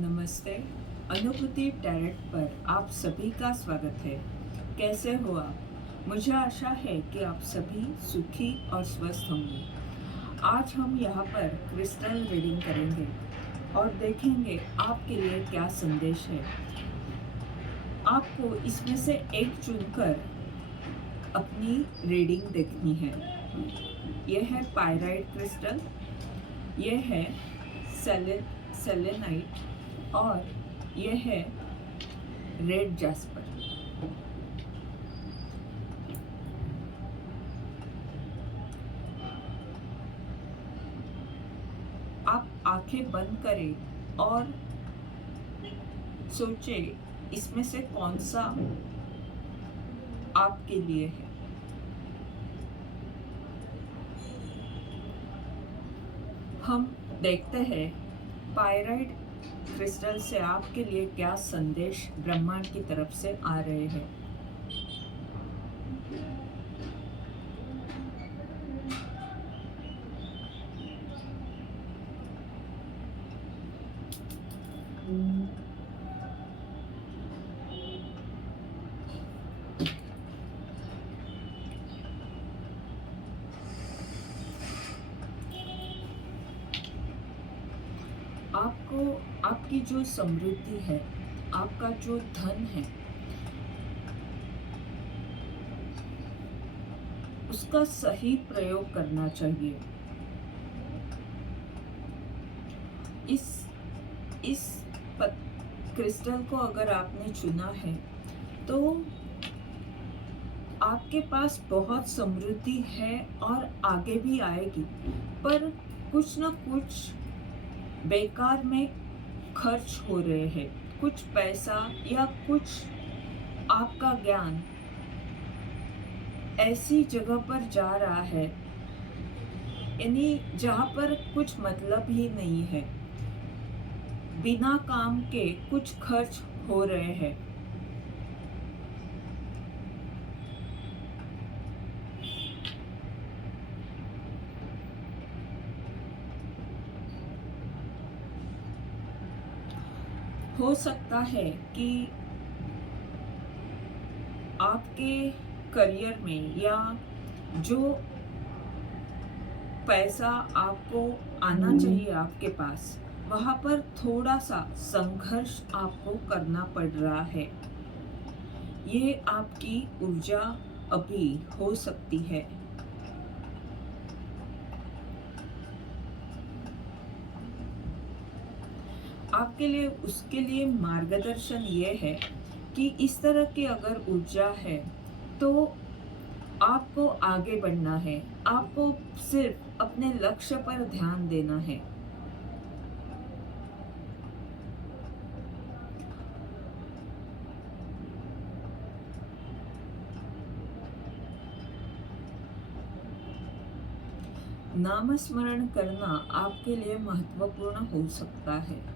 नमस्ते। अनुभूति टैरेट पर आप सभी का स्वागत है। कैसे हो आप? मुझे आशा है कि आप सभी सुखी और स्वस्थ होंगे। आज हम यहाँ पर क्रिस्टल रीडिंग करेंगे और देखेंगे आपके लिए क्या संदेश है। आपको इसमें से एक चुनकर अपनी रीडिंग देखनी है। यह है पायराइट क्रिस्टल, यह है सेलेनाइट और यह है रेड जैस्पर। आप आंखें बंद करें और सोचें इसमें से कौन सा आपके लिए है। हम देखते हैं पायराइट क्रिस्टल से आपके लिए क्या संदेश ब्रह्मांड की तरफ से आ रहे हैं। आपको आपकी जो समृद्धि है, आपका जो धन है, उसका सही प्रयोग करना चाहिए। इस क्रिस्टल को अगर आपने चुना है तो आपके पास बहुत समृद्धि है और आगे भी आएगी, पर कुछ न कुछ बेकार में खर्च हो रहे हैं। कुछ पैसा या कुछ आपका ज्ञान ऐसी जगह पर जा रहा है, यानी जहाँ पर कुछ मतलब ही नहीं है। बिना काम के कुछ खर्च हो रहे हैं। हो सकता है कि आपके करियर में या जो पैसा आपको आना चाहिए आपके पास, वहाँ पर थोड़ा सा संघर्ष आपको करना पड़ रहा है। ये आपकी ऊर्जा अभी हो सकती है। आपके लिए उसके लिए मार्गदर्शन ये है कि इस तरह की अगर ऊर्जा है तो आपको आगे बढ़ना है। आपको सिर्फ अपने लक्ष्य पर ध्यान देना है। नाम स्मरण करना आपके लिए महत्वपूर्ण हो सकता है।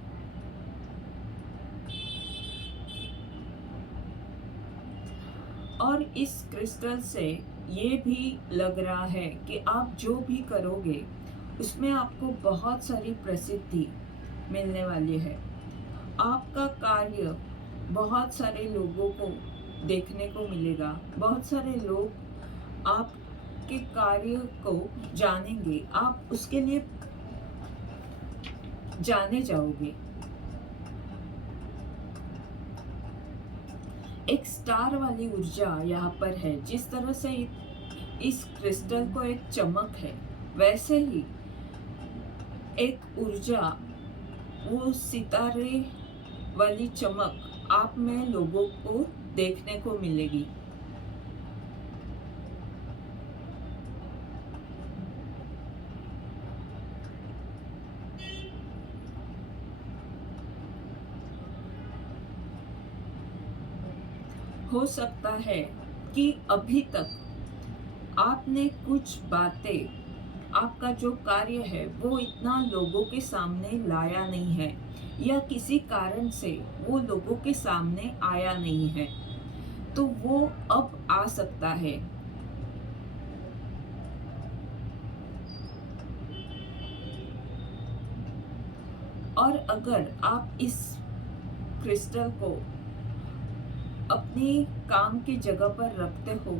और इस क्रिस्टल से ये भी लग रहा है कि आप जो भी करोगे उसमें आपको बहुत सारी प्रसिद्धि मिलने वाली है। आपका कार्य बहुत सारे लोगों को देखने को मिलेगा। बहुत सारे लोग आपके कार्य को जानेंगे। आप उसके लिए जाने जाओगे। एक स्टार वाली ऊर्जा यहाँ पर है। जिस तरह से इस क्रिस्टल को एक चमक है, वैसे ही एक ऊर्जा, वो सितारे वाली चमक आप में लोगों को देखने को मिलेगी। हो सकता है कि अभी तक आपने कुछ बातें, आपका जो कार्य है वो इतना लोगों के सामने लाया नहीं है, या किसी कारण से वो लोगों के सामने आया नहीं है, तो वो अब आ सकता है। और अगर आप इस क्रिस्टल को अपनी काम की जगह पर रखते हो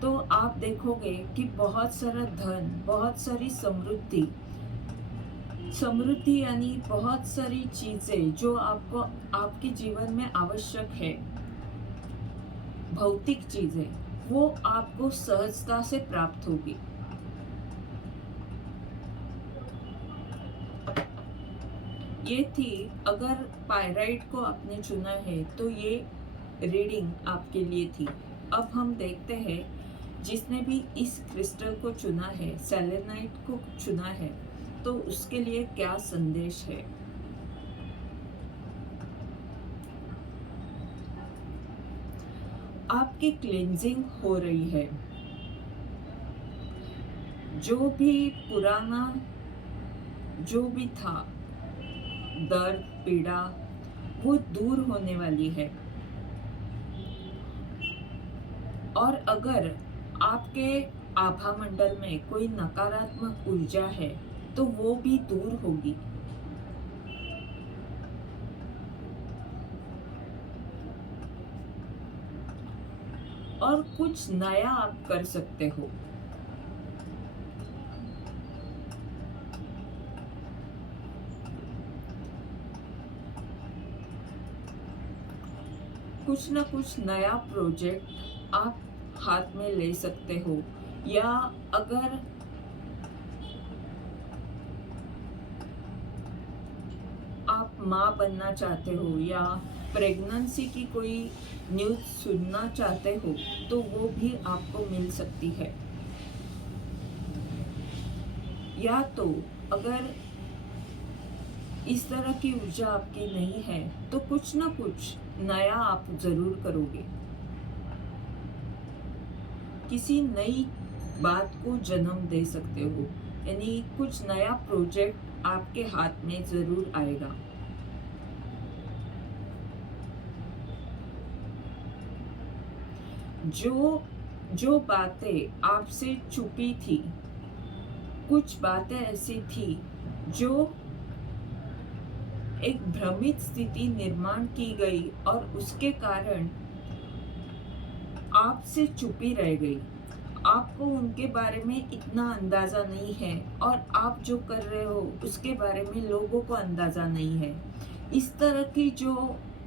तो आप देखोगे कि बहुत सारा धन, बहुत सारी समृद्धि, समृद्धि यानी बहुत सारी चीजें जो आपको आपके जीवन में आवश्यक है, भौतिक चीजें, वो आपको सहजता से प्राप्त होगी। ये थी, अगर पायराइट को आपने चुना है तो ये रीडिंग आपके लिए थी। अब हम देखते हैं जिसने भी इस क्रिस्टल को चुना है, सेलेनाइट को चुना है, तो उसके लिए क्या संदेश है। आपकी क्लींजिंग हो रही है। जो भी पुराना जो भी था, दर्द, पीड़ा, वो दूर होने वाली है। और अगर आपके आभा मंडल में कोई नकारात्मक ऊर्जा है तो वो भी दूर होगी। और कुछ नया आप कर सकते हो। कुछ ना कुछ नया प्रोजेक्ट आप हाथ में ले सकते हो, या अगर आप माँ बनना चाहते हो या प्रेगनेंसी की कोई न्यूज़ सुनना चाहते हो तो वो भी आपको मिल सकती है। या तो अगर इस तरह की ऊर्जा आपकी नहीं है तो कुछ ना कुछ नया आप जरूर करोगे। किसी नई बात को जन्म दे सकते हो, यानी कुछ नया प्रोजेक्ट आपके हाथ में जरूर आएगा। जो बातें आपसे छुपी थी, कुछ बातें ऐसी थी जो एक भ्रमित स्थिति निर्माण की गई और उसके कारण आपसे छुपी रह गई। आपको उनके बारे में इतना अंदाजा नहीं है और आप जो कर रहे हो उसके बारे में लोगों को अंदाजा नहीं है। इस तरह की जो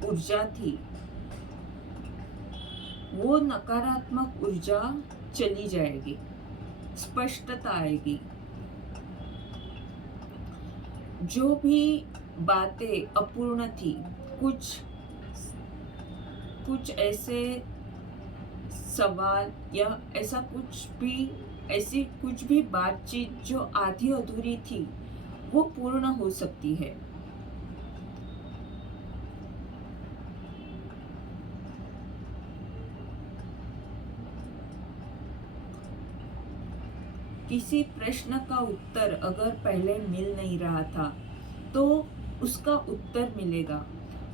ऊर्जा थी वो नकारात्मक ऊर्जा चली जाएगी, स्पष्टता आएगी। जो भी बातें अपूर्ण थी, कुछ ऐसे सवाल या ऐसी कुछ भी बातचीत जो आधी अधूरी थी वो पूर्ण हो सकती है। किसी प्रश्न का उत्तर अगर पहले मिल नहीं रहा था तो उसका उत्तर मिलेगा।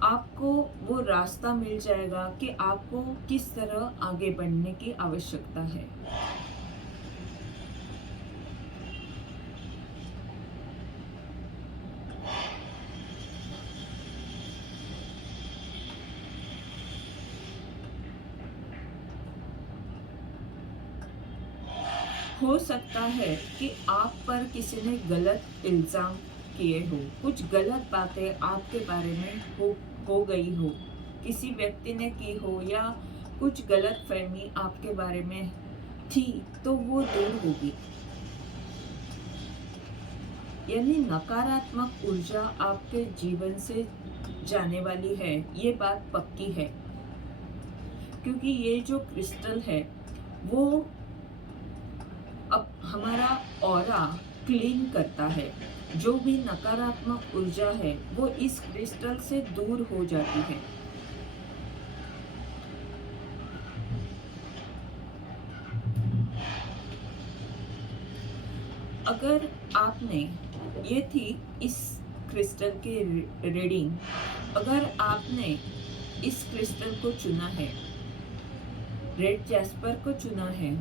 आपको वो रास्ता मिल जाएगा कि आपको किस तरह आगे बढ़ने की आवश्यकता है। हो सकता है कि आप पर किसी ने गलत इल्ज़ाम किए हो, कुछ गलत बातें आपके बारे में हो गई हो, किसी व्यक्ति ने की हो, या कुछ गलत फहमी आपके बारे में थी तो वो दूर होगी। यानी नकारात्मक ऊर्जा आपके जीवन से जाने वाली है, ये बात पक्की है। क्योंकि ये जो क्रिस्टल है वो अब हमारा ऑरा क्लीन करता है। जो भी नकारात्मक ऊर्जा है वो इस क्रिस्टल से दूर हो जाती है। अगर आपने, ये थी इस क्रिस्टल की रीडिंग, अगर आपने इस क्रिस्टल को चुना है, रेड जैस्पर को चुना है,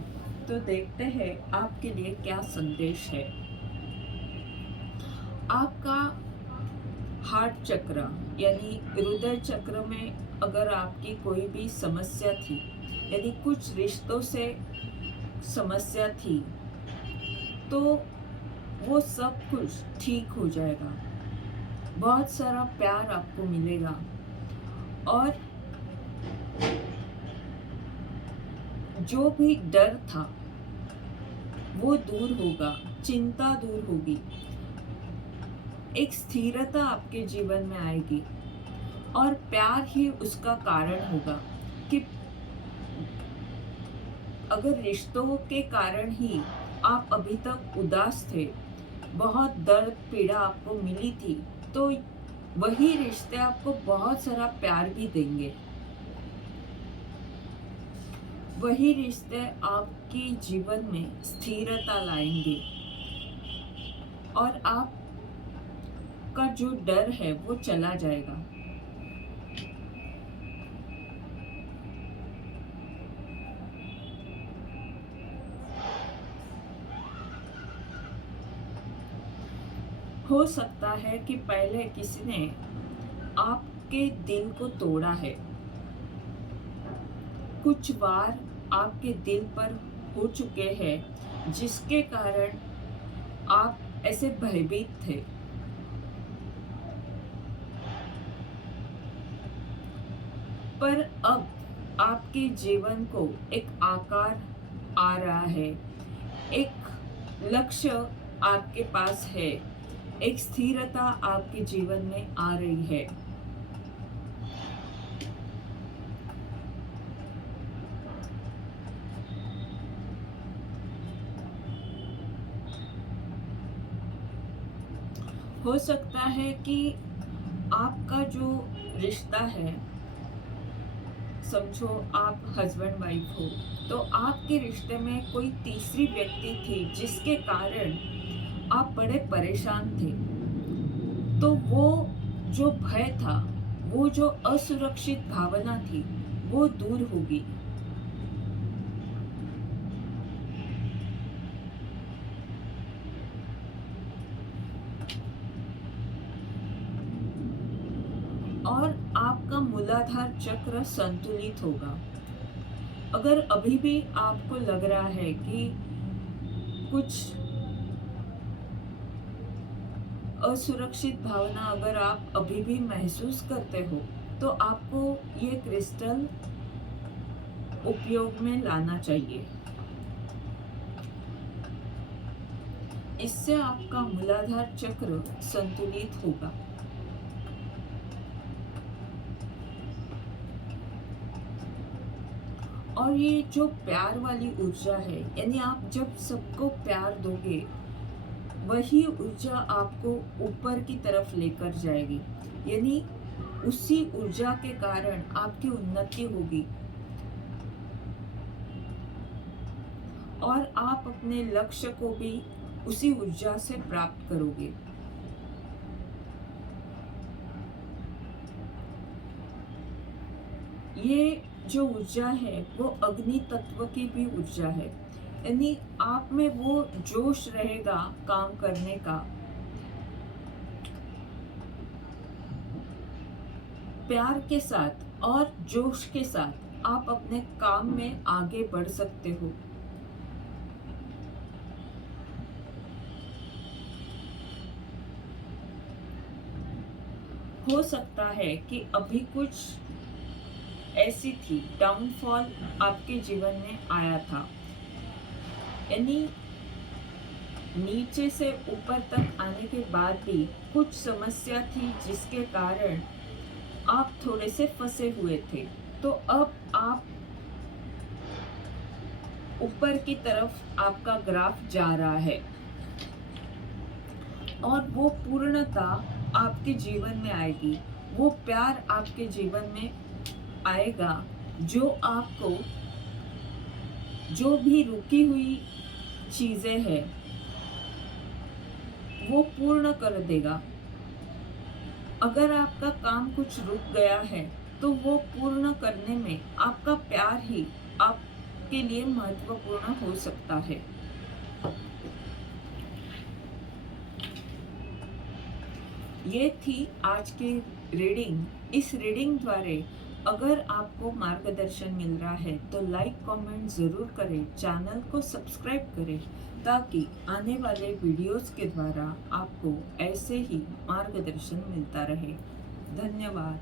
तो देखते हैं आपके लिए क्या संदेश है। आपका हार्ट चक्र यानी हृदय चक्र में अगर आपकी कोई भी समस्या थी, यदि कुछ रिश्तों से समस्या थी, तो वो सब कुछ ठीक हो जाएगा। बहुत सारा प्यार आपको मिलेगा और जो भी डर था वो दूर होगा, चिंता दूर होगी, एक स्थिरता आपके जीवन में आएगी और प्यार ही उसका कारण होगा। कि अगर रिश्तों के कारण ही आप अभी तक उदास थे, बहुत दर्द पीड़ा आपको मिली थी, तो वही रिश्ते आपको बहुत सारा प्यार भी देंगे। वही रिश्ते आपके जीवन में स्थिरता लाएंगे और आपका जो डर है वो चला जाएगा। हो सकता है कि पहले किसी ने आपके दिल को तोड़ा है, कुछ बार आपके दिल पर हो चुके हैं, जिसके कारण आप ऐसे भयभीत थे। पर अब आपके जीवन को एक आकार आ रहा है, एक लक्ष्य आपके पास है, एक स्थिरता आपके जीवन में आ रही है। हो सकता है कि आपका जो रिश्ता है, समझो आप हस्बैंड वाइफ हो, तो आपके रिश्ते में कोई तीसरी व्यक्ति थी जिसके कारण आप बड़े परेशान थे। तो वो जो भय था, वो जो असुरक्षित भावना थी, वो दूर होगी। और आपका मूलाधार चक्र संतुलित होगा। अगर अभी भी आपको लग रहा है कि कुछ असुरक्षित भावना अगर आप अभी भी महसूस करते हो, तो आपको ये क्रिस्टल उपयोग में लाना चाहिए। इससे आपका मूलाधार चक्र संतुलित होगा। और ये जो प्यार वाली ऊर्जा है, यानी आप जब सबको प्यार दोगे, वही ऊर्जा आपको ऊपर की तरफ लेकर जाएगी। यानी उसी ऊर्जा के कारण आपकी उन्नति होगी और आप अपने लक्ष्य को भी उसी ऊर्जा से प्राप्त करोगे। ये जो ऊर्जा है वो अग्नि तत्व की भी ऊर्जा है, यानी आप में वो जोश रहेगा काम करने का, प्यार के साथ और जोश के साथ आप अपने काम में आगे बढ़ सकते हो। हो सकता है कि अभी कुछ ऐसी थी, डाउनफॉल आपके जीवन में आया था, यानी नीचे से ऊपर तक आने के बाद भी कुछ समस्या थी जिसके कारण आप थोड़े से फंसे हुए थे। तो अब आप ऊपर की तरफ आपका ग्राफ जा रहा है और वो पूर्णता आपके जीवन में आएगी, वो प्यार आपके जीवन में आएगा जो आपको जो भी रुकी हुई चीजें हैं वो पूर्ण कर देगा। अगर आपका काम कुछ रुक गया है तो वो पूर्ण करने में आपका प्यार ही आपके लिए महत्वपूर्ण हो सकता है। ये थी आज की रीडिंग। इस रीडिंग द्वारा अगर आपको मार्गदर्शन मिल रहा है तो लाइक कमेंट ज़रूर करें, चैनल को सब्सक्राइब करें, ताकि आने वाले वीडियोस के द्वारा आपको ऐसे ही मार्गदर्शन मिलता रहे। धन्यवाद।